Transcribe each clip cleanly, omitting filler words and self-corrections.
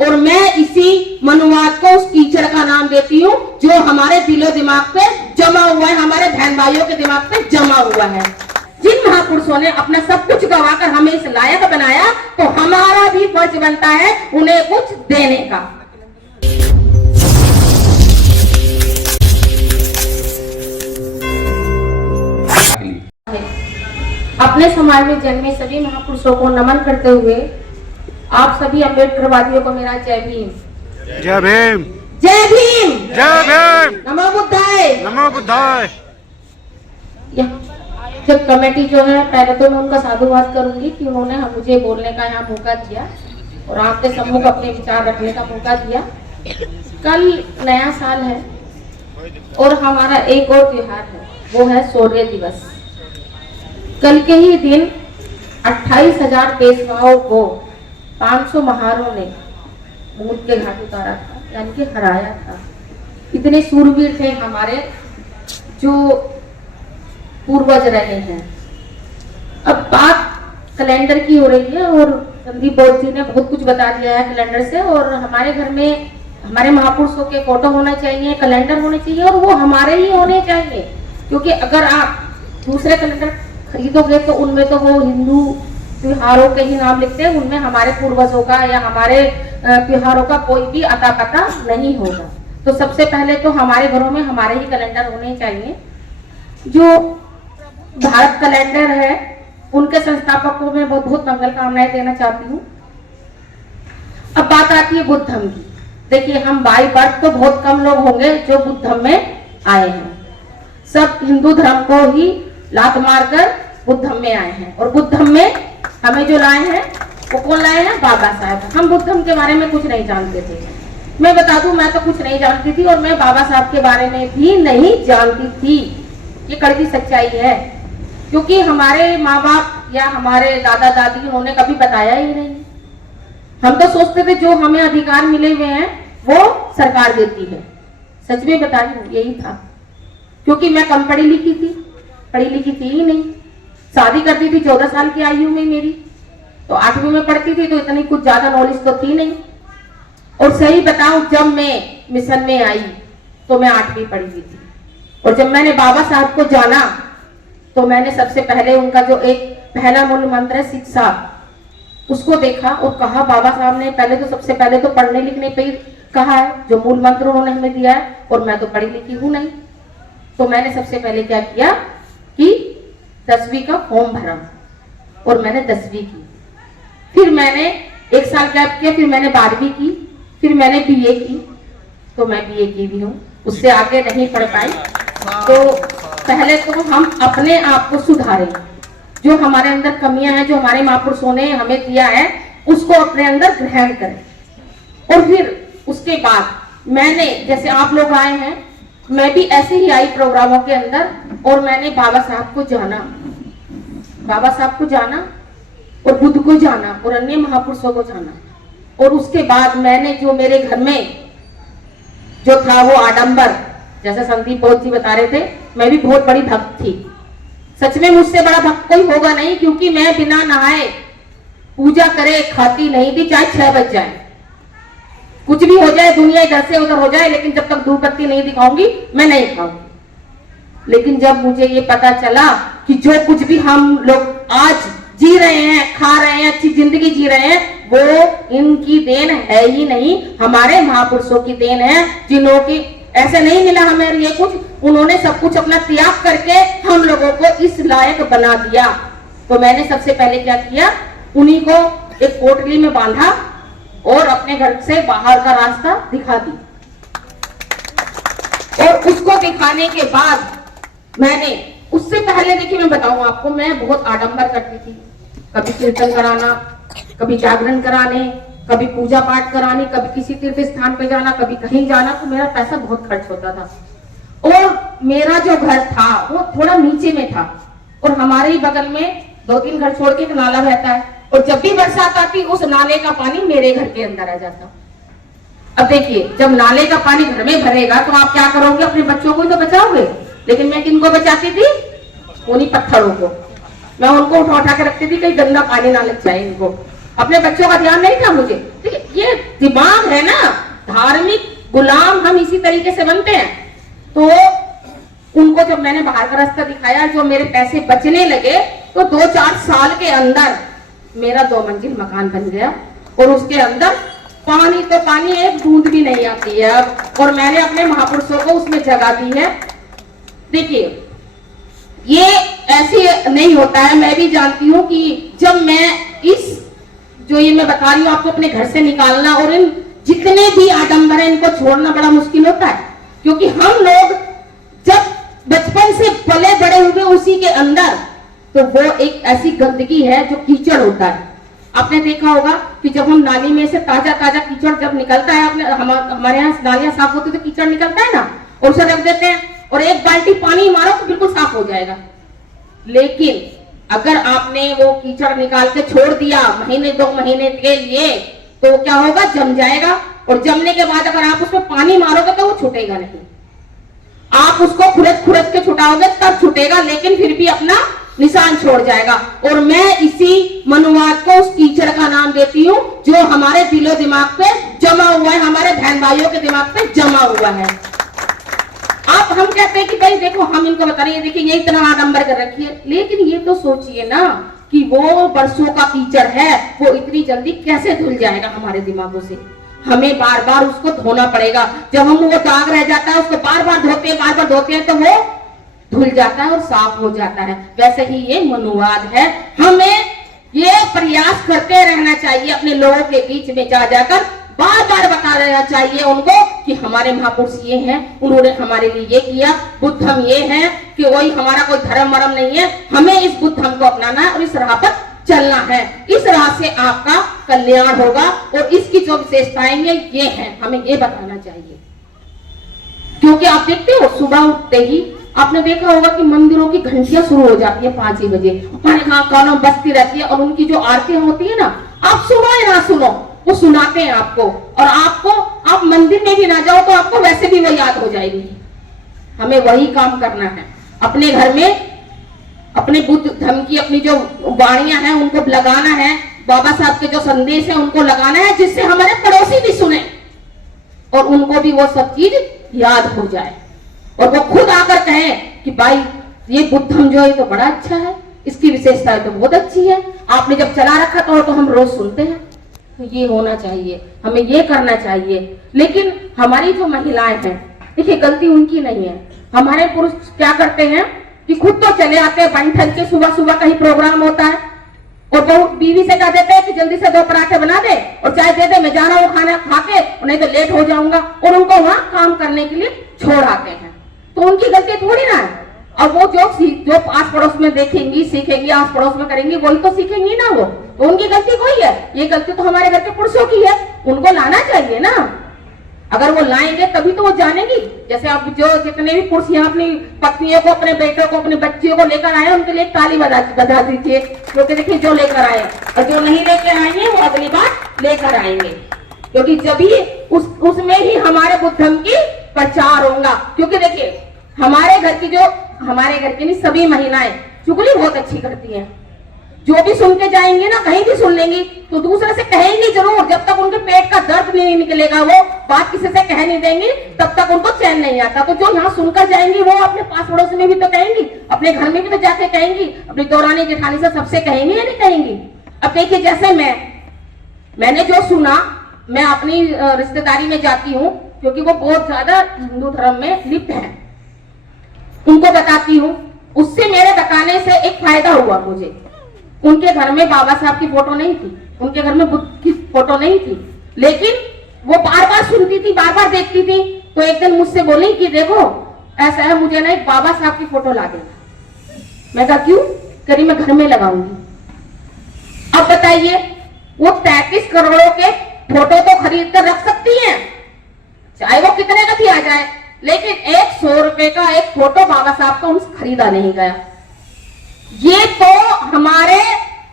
और मैं इसी मनुवाद को उस कीचड़ का नाम देती हूँ जो हमारे दिलो दिमाग पे जमा हुआ है, हमारे बहन भाइयों के दिमाग पे जमा हुआ है। जिन महापुरुषों ने अपना सब कुछ गवाकर हमें इस लायक बनाया, तो हमारा भी फर्ज बनता है उन्हें कुछ देने का। अपने समाज में जन्मे सभी महापुरुषों को नमन करते हुए आप सभी अम्बेडकरवादियों को मेरा जय भीम। जय भीम। जय भीम। जय भीम। नमो बुद्धाय। नमो बुद्धाय। जब कमेटी जो है, पहले तो मैं उनका साधुवाद करूंगी कि उन्होंने मुझे बोलने का यहाँ मौका दिया और आपके सम्मुख अपने विचार रखने का मौका दिया। कल नया साल है और हमारा एक और त्योहार है, वो है शौर्य दिवस। कल के ही दिन 28,000 पेशवाओं को 500 महारों ने मौत के घाट उतारा था, यानी कि हराया था। इतने सूरवीर थे हमारे जो पूर्वज रहे हैं। अब बात कैलेंडर की हो रही है और संदीप बौद्ध जी ने बहुत कुछ बता दिया है कैलेंडर से। और हमारे घर में हमारे महापुरुषों के फोटो होना चाहिए, कैलेंडर होने चाहिए और वो हमारे ही होने चाहिए, क्योंकि अगर आप दूसरे कैलेंडर खरीदोगे तो उनमें तो वो हिंदू त्योहारों के ही नाम लिखते हैं, उनमें हमारे पूर्वजों का या हमारे त्योहारों का कोई भी अता पता नहीं होगा। तो सबसे पहले तो हमारे घरों में हमारे ही कैलेंडर होने चाहिए। जो भारत कैलेंडर है उनके संस्थापक को मैं बहुत बहुत मंगल कामनाएं देना चाहती हूँ। अब बात आती है बुद्ध धर्म की। देखिए, हम बाई बर्थ तो बहुत कम लोग होंगे जो बुद्ध धर्म में आए हैं। सब हिंदू धर्म को ही लात मारकर बुद्ध धर्म में आए हैं और बुद्ध धर्म में हमें जो लाए हैं वो कौन लाए हैं? बाबा साहब। हम बुद्ध धर्म के बारे में कुछ नहीं जानते थे। मैं बता दूं, मैं तो कुछ नहीं जानती थी और मैं बाबा साहब के बारे में भी नहीं जानती थी। ये कड़वी सच्चाई है, क्योंकि हमारे माँ बाप या हमारे दादा दादी उन्होंने कभी बताया ही नहीं। हम तो सोचते थे जो हमें अधिकार मिले हुए हैं वो सरकार देती है। सच में बता रही हूँ, यही था। क्योंकि मैं कम पढ़ी लिखी थी ही नहीं। शादी करती थी 14 साल की आयु में मेरी, तो 8वीं में पढ़ती थी, तो इतनी कुछ ज्यादा नॉलेज तो थी नहीं। और सही बताऊं, जब मैं मिशन में आई तो मैं 8वीं पढ़ी हुई थी। और जब मैंने बाबा साहब को जाना तो मैंने सबसे पहले उनका जो एक पहला मूल मंत्र है शिक्षा, उसको देखा और कहा बाबा साहब ने पहले तो सबसे पहले तो पढ़ने लिखने पे ही कहा है, जो मूल मंत्र उन्होंने हमें दिया है, और मैं तो पढ़ी लिखी हूं नहीं। तो मैंने सबसे पहले क्या किया कि 10वीं का फॉर्म भरा और मैंने 10वीं की। फिर मैंने 1 साल गैप किया, फिर मैंने 12वीं की, फिर मैंने बीए की। तो मैं बीए की भी हूँ, उससे आगे नहीं पढ़ पाई। तो पहले तो हम अपने आप को सुधारें, जो हमारे अंदर कमियां हैं, जो हमारे महापुरुषों ने हमें दिया है, उसको अपने अंदर ग्रहण करें। और फिर उसके बाद मैंने, जैसे आप लोग आए हैं, मैं भी ऐसे ही आई प्रोग्रामों के अंदर और मैंने बाबा साहब को जाना और बुद्ध को जाना और अन्य महापुरुषों को जाना। और उसके बाद मैंने जो मेरे घर में जो था वो आडंबर, जैसे संदीप बौद्ध जी बता रहे थे, मैं भी बहुत बड़ी भक्त थी। सच में मुझसे बड़ा भक्त कोई होगा नहीं, क्योंकि मैं बिना नहाए पूजा करे खाती नहीं थी, चाहे 6 बज जाए, कुछ भी हो जाए, दुनिया इधर से उधर हो जाए, लेकिन जब तक धूप बत्ती नहीं दिखाऊंगी मैं नहीं खाऊंगी। लेकिन जब मुझे ये पता चला कि जो कुछ भी हम लोग आज जी रहे हैं, खा रहे हैं, अच्छी जिंदगी जी रहे हैं, वो इनकी देन है ही नहीं, हमारे महापुरुषों की देन है, जिन्हों की ऐसे नहीं मिला हमें ये कुछ, उन्होंने सब कुछ अपना त्याग करके हम लोगों को इस लायक बना दिया। तो मैंने सबसे पहले क्या किया, उन्हीं को एक पोटली में बांधा और अपने घर से बाहर का रास्ता दिखा दी। और उसको दिखाने के बाद मैंने, उससे पहले देखिए मैं बताऊं आपको, मैं बहुत आडंबर करती थी। कभी कीर्तन कराना, कभी जागरण कराने, कभी पूजा पाठ कराने, कभी किसी तीर्थ स्थान पे जाना, कभी कहीं जाना, तो मेरा पैसा बहुत खर्च होता था। और मेरा जो घर था वो थोड़ा नीचे में था और हमारे ही बगल में 2-3 घर छोड़ के एक नाला बहता है, और जब भी बरसात आती उस नाले का पानी मेरे घर के अंदर आ जाता। अब देखिए, जब नाले का पानी घर में भरेगा तो आप क्या करोगे? अपने बच्चों को ही तो बचाओगे। लेकिन मैं किनको बचाती थी? उन्हीं पत्थरों को। मैं उनको उठा उठा के रखती थी, कहीं गंदा पानी ना लग जाए इनको। अपने बच्चों का ध्यान नहीं था मुझे। देखिए, ये दिमाग है ना, धार्मिक गुलाम हम इसी तरीके से बनते हैं। तो उनको जब मैंने बाहर का रास्ता दिखाया, जो मेरे पैसे बचने लगे, तो 2-4 साल के अंदर मेरा 2 मंजिल मकान बन गया और उसके अंदर पानी तो पानी, एक बूंद भी नहीं आती है अब। और मैंने अपने महापुरुषों को उसमें जगह दी है। देखिए, ये ऐसे नहीं होता है। मैं भी जानती हूँ कि जब मैं इस जो ये मैं बता रही हूँ आपको, अपने घर से निकालना और इन जितने भी आडंबर है इनको छोड़ना बड़ा मुश्किल होता है, क्योंकि हम लोग जब बचपन से पले बड़े हुए उसी के अंदर, तो वो एक ऐसी गंदगी है जो कीचड़ होता है। आपने देखा होगा कि जब हम नाली में से ताजा ताजा कीचड़ जब निकलता है, आपने हमारे यहाँ नालियां साफ होती तो कीचड़ निकलता है ना, और उसे रख देते हैं और एक बाल्टी पानी मारो तो बिल्कुल साफ हो जाएगा। लेकिन अगर आपने वो कीचड़ निकाल के छोड़ दिया महीने 2 महीने के लिए, तो क्या होगा, जम जाएगा। और जमने के बाद अगर आप उसमें पानी मारोगे तो वो छूटेगा नहीं। आप उसको खुरच खुरच के छुटाओगे तब छूटेगा, लेकिन फिर भी अपना निशान छोड़ जाएगा। और मैं इसी मनुवाद को उस कीचड़ का नाम देती हूँ जो हमारे दिलो दिमाग पे जमा हुआ है, हमारे बहन भाइयों के दिमाग पे जमा हुआ है। आप हम कहते हैं कि भाई देखो, हम इनको बता रहे हैं, देखिए ये इतना आडंबर कर रखी है, लेकिन ये तो सोचिए ना कि वो बरसों का कीचड़ है, वो इतनी जल्दी कैसे धुल जाएगा हमारे दिमागों से। हमें बार बार उसको धोना पड़ेगा। जब हम वो दाग रह जाता है उसको बार बार धोते हैं तो वो धुल जाता है और साफ हो जाता है। वैसे ही ये मनुवाद है। हमें ये प्रयास करते रहना चाहिए, अपने लोगों के बीच में जा जाकर बार बार बता देना चाहिए उनको कि हमारे महापुरुष ये हैं, उन्होंने हमारे लिए ये किया, बुद्धम ये है कि वही हमारा कोई धर्म मरम नहीं है। हमें इस बुद्धम को अपनाना है और इस राह पर चलना है। इस राह से आपका कल्याण होगा और इसकी जो विशेषताएं ये हैं, हमें ये बताना चाहिए। क्योंकि आप देखते हो, सुबह उठते ही आपने देखा होगा कि मंदिरों की घंटियां शुरू हो जाती है 5 बजे, हमारे यहाँ कानों बजती रहती है और उनकी जो आरतियां होती है ना, आप सुनो या ना सुनो, वो सुनाते हैं आपको, और आपको, आप मंदिर में भी ना जाओ तो आपको वैसे भी वो याद हो जाएगी। हमें वही काम करना है, अपने घर में अपने बुद्ध धर्म की अपनी जो वाणियां हैं उनको लगाना है, बाबा साहब के जो संदेश है उनको लगाना है, जिससे हमारे पड़ोसी भी सुने और उनको भी वो सब चीज याद हो जाए और वो खुद आकर कहें कि भाई ये बुद्धम जो है तो बड़ा अच्छा है, इसकी विशेषता तो बहुत अच्छी है, आपने जब चला रखा तो हम रोज सुनते हैं। तो ये होना चाहिए, हमें ये करना चाहिए। लेकिन हमारी जो महिलाएं हैं, देखिए गलती उनकी नहीं है। हमारे पुरुष क्या करते हैं कि खुद तो चले आते हैं बन ठन के, सुबह सुबह कहीं प्रोग्राम होता है और बहू बीवी से कह देते हैं कि जल्दी से 2 पराठे बना दे और चाय दे दे, मैं जा रहा हूँ खाना खा के, नहीं तो लेट हो जाऊंगा, और उनको वहां काम करने के लिए छोड़ आते हैं। तो उनकी गलती थोड़ी ना है। और वो जो आस पड़ोस में देखेंगी, सीखेंगी, आस पड़ोस में करेंगी, वही तो सीखेंगी ना वो, तो उनकी गलती कोई है। ये गलती तो हमारे घर के पुरुषों की है, उनको लाना चाहिए ना। अगर वो लाएंगे तभी तो वो जानेंगी। जैसे आप जो जितने भी पुरुष यहाँ अपनी पत्नियों को, अपने बेटों को, अपने बच्चियों को लेकर आए, उनके लिए ताली बजा दीजिए, क्योंकि देखिए जो लेकर आए और जो नहीं लेकर आएंगे वो अगली बार लेकर आएंगे, क्योंकि जब ही उसमें ही हमारे बुद्धम की प्रचार होगा। क्योंकि देखिए हमारे घर की नहीं, सभी महिलाएं चुगली बहुत अच्छी करती हैं। जो भी सुन के जाएंगे ना, कहीं भी सुन लेंगी तो दूसरे से कहेंगी जरूर। जब तक उनके पेट का दर्द नहीं निकलेगा, वो बात किसी से कह नहीं देंगी, तब तक उनको चैन नहीं आता। तो जो यहाँ सुनकर जाएंगी वो अपने पास पड़ोस में भी तो कहेंगी, अपने घर में भी तो जाके कहेंगी, अपनी दौरानी जेठानी से सबसे कहेंगी या नहीं कहेंगी। अब देखिए जैसे मैंने जो सुना, मैं अपनी रिश्तेदारी में जाती हूँ क्योंकि वो बहुत ज्यादा हिंदू धर्म में लिप्त है, उनको बताती हूँ। उससे मेरे बताने से एक फायदा हुआ मुझे। उनके घर में बाबा साहब की फोटो नहीं थी, उनके घर में बुद्ध की फोटो नहीं थी, लेकिन वो बार बार सुनती थी, बार बार देखती थी। तो एक दिन मुझसे बोली कि देखो ऐसा है, मुझे ना एक बाबा साहब की फोटो ला देना। मैं कहा क्यों? करी मैं घर में लगाऊंगी। अब बताइए, वो 33 करोड़ों के फोटो तो खरीद कर रख सकती हैं, चाहे वो कितने का भी आ जाए, लेकिन 100 रुपए का एक फोटो बाबा साहब का उनसे खरीदा नहीं गया। ये तो हमारे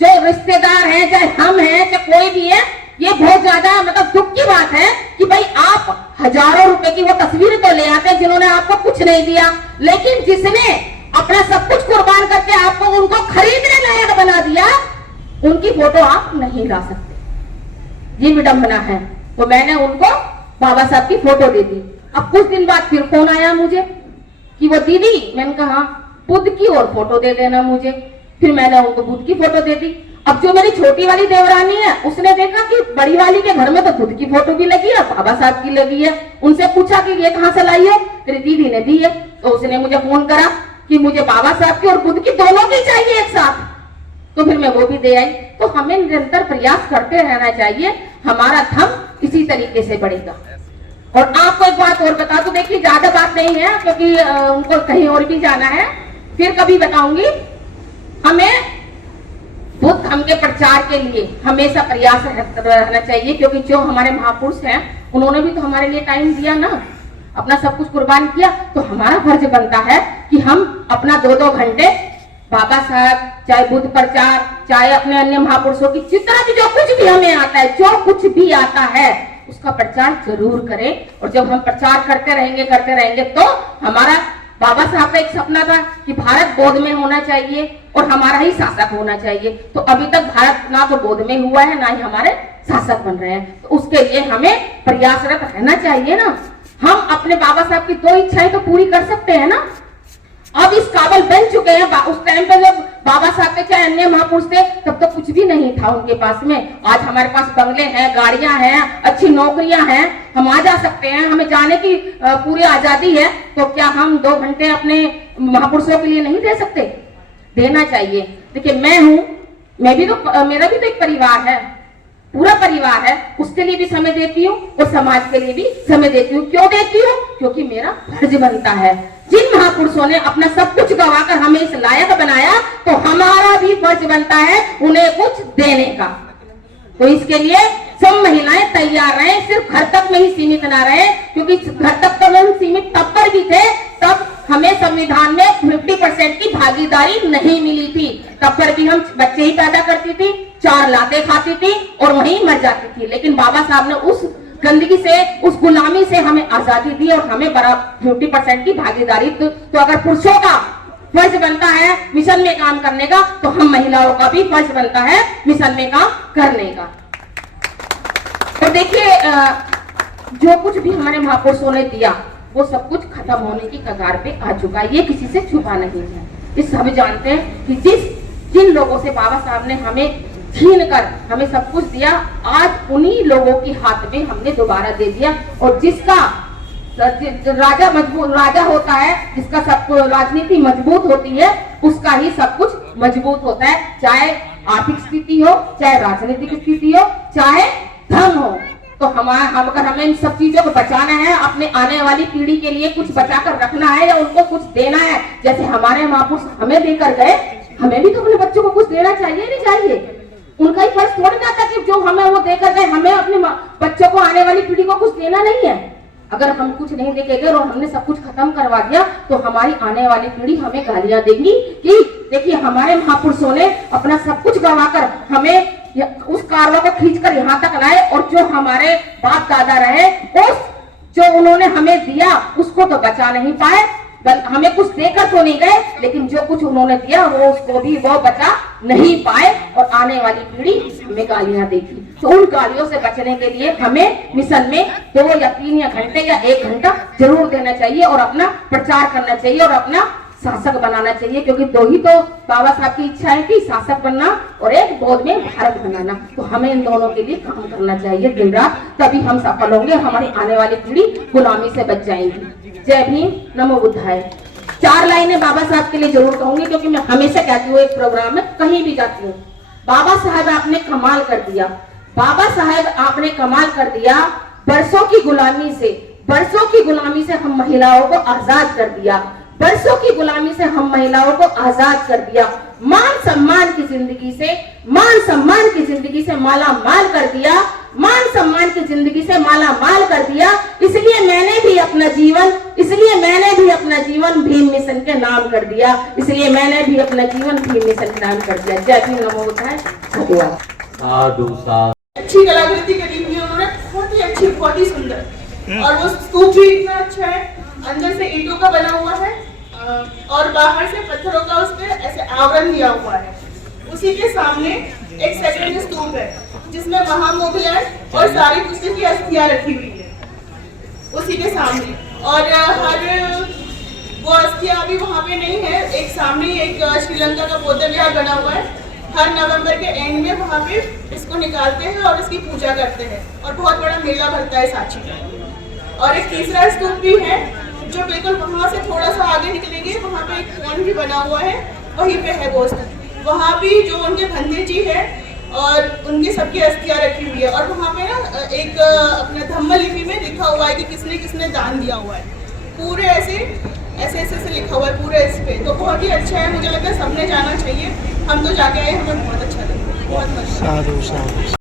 जो रिश्तेदार हैं, चाहे हम हैं, चाहे कोई भी है, ये बहुत ज्यादा मतलब दुख की बात है कि भाई आप हजारों रुपए की वो तस्वीर तो ले आते हैं जिन्होंने आपको कुछ नहीं दिया, लेकिन जिसने अपना सब कुछ कुर्बान करके आपको उनको खरीदने लायक बना दिया, उनकी फोटो आप नहीं ला सकते। ये विडंबना है। तो मैंने उनको बाबा साहब की फोटो दे दी। अब कुछ दिन बाद फिर फोन आया मुझे कि वो दीदी, मैंने कहा हाँ, बुद्ध की और फोटो दे देना मुझे। फिर मैंने उनको बुद्ध की फोटो दे दी। अब जो मेरी छोटी वाली देवरानी है उसने देखा कि बड़ी वाली के घर में तो बुद्ध की फोटो भी लगी है, बाबा साहब की लगी है। उनसे पूछा कि ये कहाँ से लाई हो? तेरी दीदी ने दी है। तो उसने मुझे फोन करा कि मुझे बाबा साहब की और बुद्ध की दोनों की चाहिए एक साथ। तो फिर मैं वो भी दे आई। तो हमें निरंतर प्रयास करते रहना चाहिए, हमारा धर्म इसी तरीके से बढ़ेगा। और आपको एक बात और बता दूं, देखिए ज्यादा बात नहीं है क्योंकि उनको कहीं और भी जाना है, फिर कभी बताऊंगी। हमें बुद्ध धर्म के प्रचार के लिए हमेशा प्रयास रहना चाहिए, क्योंकि जो हमारे महापुरुष हैं उन्होंने भी तो हमारे लिए टाइम दिया ना, अपना सब कुछ कुर्बान किया। तो हमारा फर्ज बनता है कि हम अपना 2-2 घंटे बाबा साहब, चाहे बुद्ध प्रचार, चाहे अपने अन्य महापुरुषों की जितना भी जो कुछ भी हमें आता है, जो कुछ भी आता है उसका प्रचार जरूर करें। और जब हम प्रचार करते रहेंगे तो हमारा बाबा साहब का एक सपना था कि भारत बौद्ध में होना चाहिए और हमारा ही शासक होना चाहिए। तो अभी तक भारत ना तो बौद्ध में हुआ है, ना ही हमारे शासक बन रहे हैं। तो उसके लिए हमें प्रयासरत रहना चाहिए ना। हम अपने बाबा साहब की 2 इच्छाएं तो पूरी कर सकते हैं ना। अब इस काबिल बन चुके हैं। उस टाइम पे जब बाबा साहब के चाहे अन्य महापुरुष थे तब तो कुछ भी नहीं था उनके पास में। आज हमारे पास बंगले हैं, गाड़ियां हैं, अच्छी नौकरियां हैं, हम आ जा सकते हैं, हमें जाने की पूरी आजादी है। तो क्या हम 2 घंटे अपने महापुरुषों के लिए नहीं दे सकते? देना चाहिए। देखिए मैं हूं, मेरा भी तो एक परिवार है, पूरा परिवार है, उसके लिए भी समय देती हूँ और समाज के लिए भी समय देती हूँ। क्यों देती हूँ? क्योंकि मेरा फर्ज बनता है। जिन महापुरुषों ने अपना सब कुछ गवाकर हमें इस लायक बनाया, तो हमारा भी फर्ज बनता है उन्हें कुछ देने का। तो इसके लिए सब महिलाएं तैयार रहें, सिर्फ घर तक में ही सीमित ना रहे, क्योंकि घर तक तो हम सीमित तब पर भी थे तब हमें संविधान में 50% की भागीदारी नहीं मिली थी। तब पर भी हम बच्चे ही पैदा करती थी, 4 लाते खाती थी और वहीं मर जाती थी। लेकिन बाबा साहब ने उस गंदगी से, उस गुलामी से हमें आजादी दी और हमें बराबर 50% की भागीदारी। तो अगर पुरुषों का फर्ज बनता है मिशन में काम करने का, तो हम महिलाओं का भी फर्ज बनता है मिशन में काम करने का। और देखिए जो कुछ भी हमारे महापुरुषों ने दिया वो सब कुछ खत्म होने की कगार पे आ चुका है, ये किसी से छुपा नहीं है। इस सब जानते हैं कि जिन लोगों से बाबा साहब ने हमें छीन कर हमें सब कुछ दिया, आज उन्हीं लोगों के हाथ में हमने दोबारा दे दिया। और जिसका राजा होता है, जिसका सब राजनीति मजबूत होती है, उसका ही सब कुछ मजबूत होता है। चाहे आर्थिक स्थिति हो, चाहे राजनीतिक स्थिति हो, चाहे धर्म हो। तो अगर हमें इन सब चीजों को बचाना है, अपने आने वाली पीढ़ी के लिए कुछ बचाकर रखना है या उनको कुछ देना है, जैसे हमारे महापुरुष हमें देकर गए, हमें भी तो अपने बच्चों को कुछ देना चाहिए नहीं चाहिए? उनका ही फर्ज थोड़ा जाता कि जो हमें वो देकर गए, हमें अपने बच्चों को, आने वाली पीढ़ी को कुछ देना नहीं है। अगर हम कुछ नहीं देके गए और हमने सब कुछ खत्म करवा दिया, तो हमारी आने वाली पीढ़ी हमें गालियां देगी कि देखिए हमारे महापुरुषों ने अपना सब कुछ गंवाकर हमें उस कारवा को खींचकर यहाँ तक लाए, और जो हमारे बाप दादा रहे, उस जो उन्होंने हमें दिया उसको तो बचा नहीं पाए। हमें कुछ देकर तो नहीं गए, लेकिन जो कुछ उन्होंने दिया उसको भी वो बचा नहीं पाए, और आने वाली पीढ़ी हमें गालियां देगी। तो उन गालियों से बचने के लिए हमें मिशन में 2 या 3 या घंटे या 1 घंटा जरूर देना चाहिए और अपना प्रचार करना चाहिए और अपना शासक बनाना चाहिए। क्योंकि 2 ही तो बाबा साहब की इच्छाएं थी, शासक बनना और एक बौद्ध में भारत बनाना। तो हमें इन दोनों के लिए काम करना चाहिए दिन रात, तभी हम सफल होंगे, हमारी आने वाली पीढ़ी गुलामी से बच जाएगी। जय भीम, नमो बुद्धाय। 4 लाइनें बाबा साहब के लिए जरूर कहूंगी, क्योंकि मैं हमेशा कहती हूँ एक प्रोग्राम में, कहीं भी जाती हूँ, बाबा साहब आपने कमाल कर दिया, बाबा साहब आपने कमाल कर दिया। बरसों की गुलामी से हम महिलाओं को आजाद कर दिया, बरसों की गुलामी से हम महिलाओं को आजाद कर दिया। मान सम्मान की जिंदगी से माला माल कर दिया, मान सम्मान की जिंदगी से माला माल कर दिया। इसलिए मैंने भी अपना जीवन भीम मिशन के नाम कर दिया, जय भीम, नमो बुद्धाय। धन्यवाद। साधु साधु। अच्छी कलाकृति करी हुई है उन्होंने, बहुत ही अच्छी, बहुत ही सुंदर। और वो स्तूप भी इतना अच्छा है, अंदर से ईंटों का बना हुआ है और बाहर से पत्थरों का उस पे ऐसे आवरण दिया हुआ है। उसी के सामने एक सेकंड स्तूप है, जिसमें महामोगलैंड और सारी पुस्तक की अस्थियां रखी हुई है उसी के सामने। और हर वो अस्थियां अभी वहाँ पे नहीं है, एक सामने एक श्रीलंका का बौद्ध विहार बना हुआ है। हर नवंबर के एंड में वहाँ पे इसको निकालते हैं और इसकी पूजा करते हैं और बहुत बड़ा मेला भरता है सांची का। और एक तीसरा स्तूप भी है जो बिल्कुल वहाँ से थोड़ा सा आगे निकलेंगे, वहाँ पे एक पॉन्ड भी बना हुआ है, वहीं पे है वो स्तूप। वहाँ भी जो उनके धंधे जी है और उनकी सबकी अस्थियां रखी हुई है। और वहाँ पे ना एक अपने धम्म लिपि में लिखा हुआ है कि किसने किसने दान दिया हुआ है, पूरे ऐसे लिखा हुआ है पूरे इस पे। तो बहुत ही अच्छा है, मुझे लगता है सबने जाना चाहिए। हम तो जाके आए, हमें बहुत अच्छा लगा, बहुत मजा।